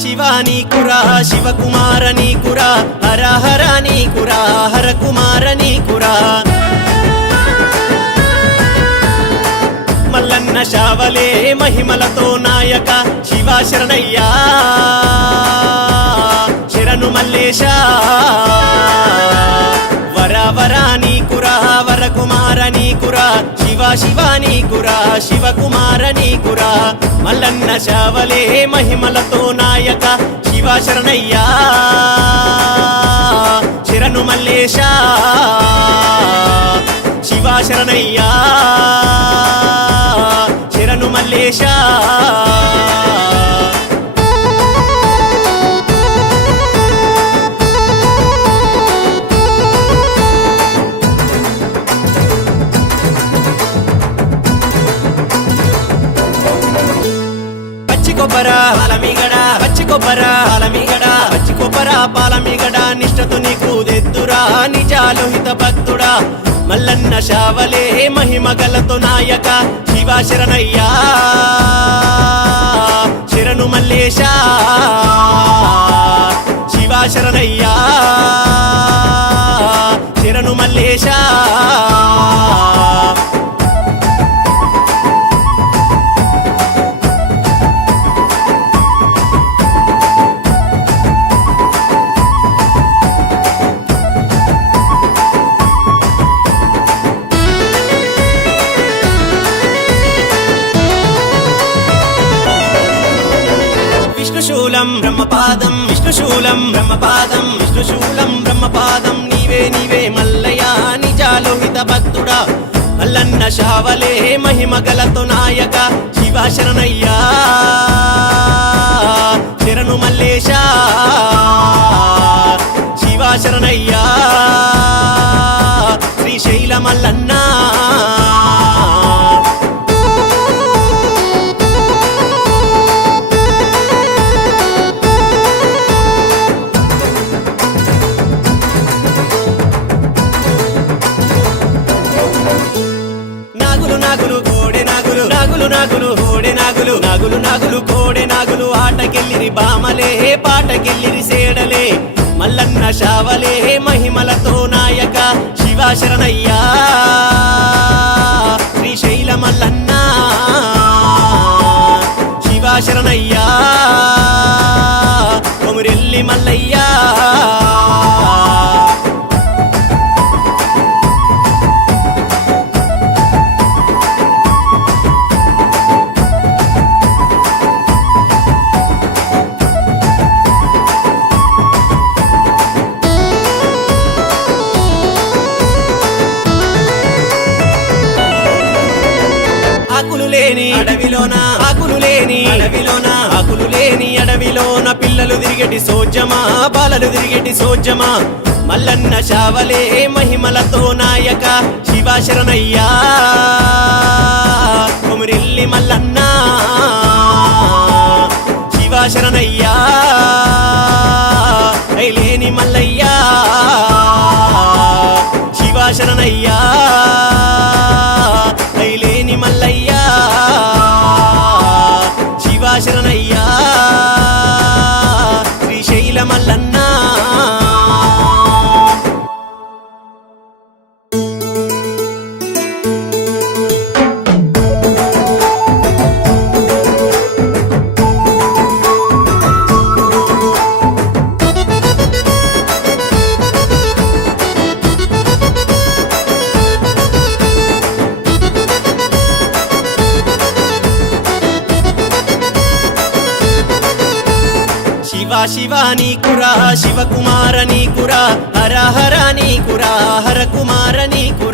శివ నీకురా శివకుమార నీకురా హర హర నీకురా హర కుమార నీకురా మల్లన్న శావలే మహిమలతో నాయక శివ శరణయ్యా శరణు మల్లేశ వర వర నీకురా వర కుమార నీకురా శివ శివ నీకురా శివకుమార నీకురా మల్లన్న శావలే మహిమలతో నాయక శివ శరణయ్యా శరణు మల్లేశ శివ శరణయ్యా శరణు మల్లేశ కొబ్బరా పాలమిగడ పచ్చి కొబ్బరా పాలమిగడ పచ్చి కొబ్బరా పాలమిగడ నిష్టతో నీకు దెద్దురా నిజాలోహిత భక్తుడా మల్లన్న శావలే మహిమగలతో నాయక శివ శరణయ్యా శరణు మల్లేశ శివ శరణయ్యా శరణు మల్లేశ విష్ణుశూలం బ్రహ్మపాదం విష్ణుశూలం బ్రహ్మపాదం విష్ణుశూలం బ్రహ్మపాదం నీవే నీవే మల్లయ్య నిజాలోహిత భక్తుడా మల్లన్న శావలే మహిమగలతో నాయక శివ శరణయ్యా శరణు మల్లేశ శివ శరణయ్యా శ్రీశైల మల్లన్న నాగులు కోడె నాగులు నాగులు నాగులు కోడె నాగులు ఆటకెళ్ళిరి బామలే పాటకెళ్ళిరి సేడలే మల్లన్న శావలే మహిమలతో నాయక శివ శరణయ్యా శ్రీశైల మల్లన్న శివ శరణయ్యా కొమురెల్లి మల్లయ్యా ఆకులు లేని అడవిలోన పిల్లలు తిరిగేటి సోజమా బాలలు తిరిగేటి సోజమా మల్లన్న శావలే మహిమలతో నాయక శివ శరణయ్యా కొమురెల్లి మల్లన్న శివ శరణయ్యా ఐలేని మల్లయ్యా శివ శరణయ్యా ఐలేని మల్లయ్యా శివ శరణయ్యా శ్రీశైల మల్లన్న శివ నీకురా శివకుమార నీకురా హర హర నీకురా హర కుమార నీకురా